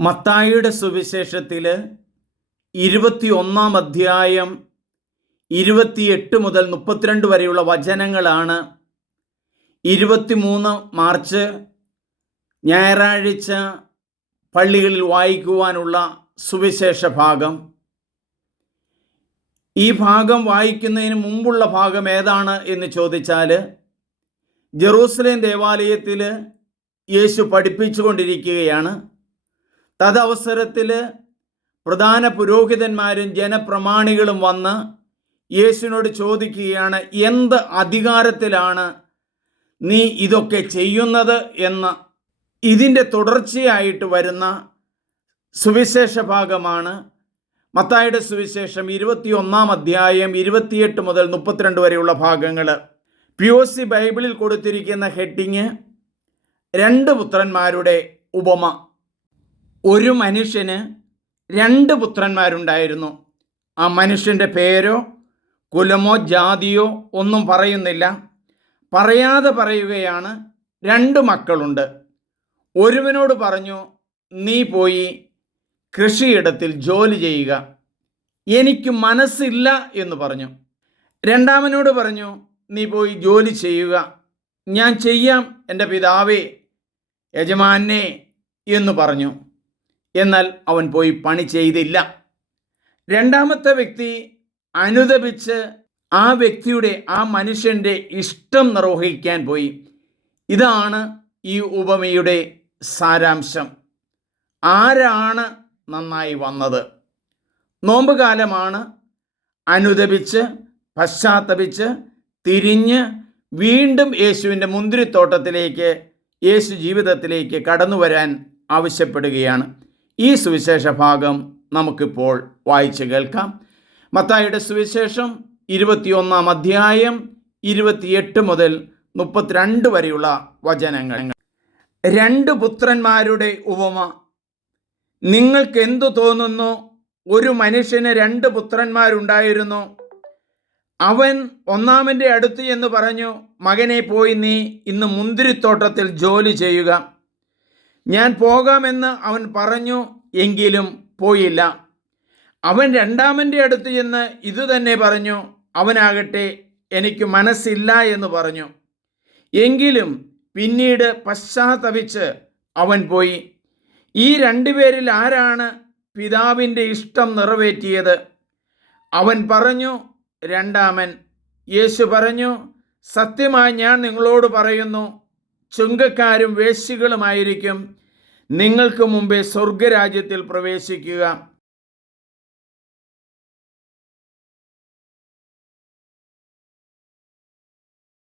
മത്തായിയുടെ സുവിശേഷത്തിൽ ഇരുപത്തിയൊന്നാം അധ്യായം ഇരുപത്തിയെട്ട് മുതൽ മുപ്പത്തിരണ്ട് വരെയുള്ള വചനങ്ങളാണ്. ഇരുപത്തിമൂന്ന് മാർച്ച് ഞായറാഴ്ച പള്ളികളിൽ വായിക്കുവാനുള്ള സുവിശേഷ ഭാഗം. ഈ ഭാഗം വായിക്കുന്നതിന് മുമ്പുള്ള ഭാഗം ഏതാണ് എന്ന് ചോദിച്ചാൽ ജെറൂസലേം ദേവാലയത്തിൽ യേശു പഠിപ്പിച്ചുകൊണ്ടിരിക്കുകയാണ്. തദവസരത്തിൽ പ്രധാന പുരോഹിതന്മാരും ജനപ്രമാണികളും വന്ന് യേശുവിനോട് ചോദിക്കുകയാണ് എന്ത് അധികാരത്തിലാണ് നീ ഇതൊക്കെ ചെയ്യുന്നത്? എന്ന് ഇതിന്റെ തുടർച്ചയായിട്ട് വരുന്ന സുവിശേഷ ഭാഗമാണ്. മത്തായുടെ സുവിശേഷം ഇരുപത്തിയൊന്നാം അധ്യായം ഇരുപത്തിയെട്ട് മുതൽ മുപ്പത്തിരണ്ട് വരെയുള്ള ഭാഗങ്ങൾ. പി ഒ സി ബൈബിളിൽ കൊടുത്തിരിക്കുന്ന ഹെഡിങ് രണ്ട് പുത്രന്മാരുടെ ഉപമ. ഒരു മനുഷ്യന് രണ്ട് പുത്രന്മാരുണ്ടായിരുന്നു. ആ മനുഷ്യന്റെ പേരോ കുലമോ ജാതിയോ ഒന്നും പറയുന്നില്ല. പറയാതെ പറയുകയാണ് രണ്ട് മക്കളുണ്ട്. ഒരുവനോട് പറഞ്ഞു നീ പോയി കൃഷിയിടത്തിൽ ജോലി ചെയ്യുക. എനിക്ക് മനസ്സില്ല എന്ന് പറഞ്ഞു. രണ്ടാമനോട് പറഞ്ഞു നീ പോയി ജോലി ചെയ്യുക. ഞാൻ ചെയ്യാം എന്റെ പിതാവേ യജമാനെ എന്ന് പറഞ്ഞു. എന്നാൽ അവൻ പോയി പണി ചെയ്തില്ല. രണ്ടാമത്തെ വ്യക്തി അനുദപിച്ച് ആ വ്യക്തിയുടെ ആ മനുഷ്യന്റെ ഇഷ്ടം നിർവഹിക്കാൻ പോയി. ഇതാണ് ഈ ഉപമയുടെ സാരാംശം. ആരാണ് നന്നായി വന്നത്? നോമ്പുകാലമാണ് അനുദപിച്ച് പശ്ചാത്തപിച്ച് തിരിഞ്ഞ് വീണ്ടും യേശുവിന്റെ മുന്തിരിത്തോട്ടത്തിലേക്ക് യേശു ജീവിതത്തിലേക്ക് കടന്നു വരാൻ ആവശ്യപ്പെടുകയാണ്. ഈ സുവിശേഷ ഭാഗം നമുക്കിപ്പോൾ വായിച്ചു കേൾക്കാം. മത്തായിയുടെ സുവിശേഷം ഇരുപത്തിയൊന്നാം അധ്യായം ഇരുപത്തിയെട്ട് മുതൽ മുപ്പത്തിരണ്ട് വരെയുള്ള വചനങ്ങൾ. രണ്ട് പുത്രന്മാരുടെ ഉപമ. നിങ്ങൾക്ക് എന്തു തോന്നുന്നു? ഒരു മനുഷ്യന് രണ്ട് പുത്രന്മാരുണ്ടായിരുന്നു. അവൻ ഒന്നാമന്റെ അടുത്ത് എന്ന് പറഞ്ഞു മകനെ പോയി നീ ഇന്ന് മുന്തിരിത്തോട്ടത്തിൽ ജോലി ചെയ്യുക. ഞാൻ പോകാമെന്ന് അവൻ പറഞ്ഞു എങ്കിലും പോയില്ല. അവൻ രണ്ടാമന്റെ അടുത്ത് ചെന്ന് ഇതുതന്നെ പറഞ്ഞു അവനാകട്ടെ എനിക്ക് മനസ്സില്ല എന്ന് പറഞ്ഞു. എങ്കിലും പിന്നീട് പശ്ചാത്തപിച്ച് അവൻ പോയി. ഈ രണ്ടുപേരിൽ ആരാണ് പിതാവിന്റെ ഇഷ്ടം നിറവേറ്റിയത്? അവൻ പറഞ്ഞു രണ്ടാമൻ. യേശു പറഞ്ഞു സത്യമായി ഞാൻ നിങ്ങളോട് പറയുന്നു ചുങ്കക്കാരും വേശ്യകളുമായിരിക്കും. നിങ്ങൾക്ക് മുമ്പേ സ്വർഗരാജ്യത്തിൽ പ്രവേശിക്കുക.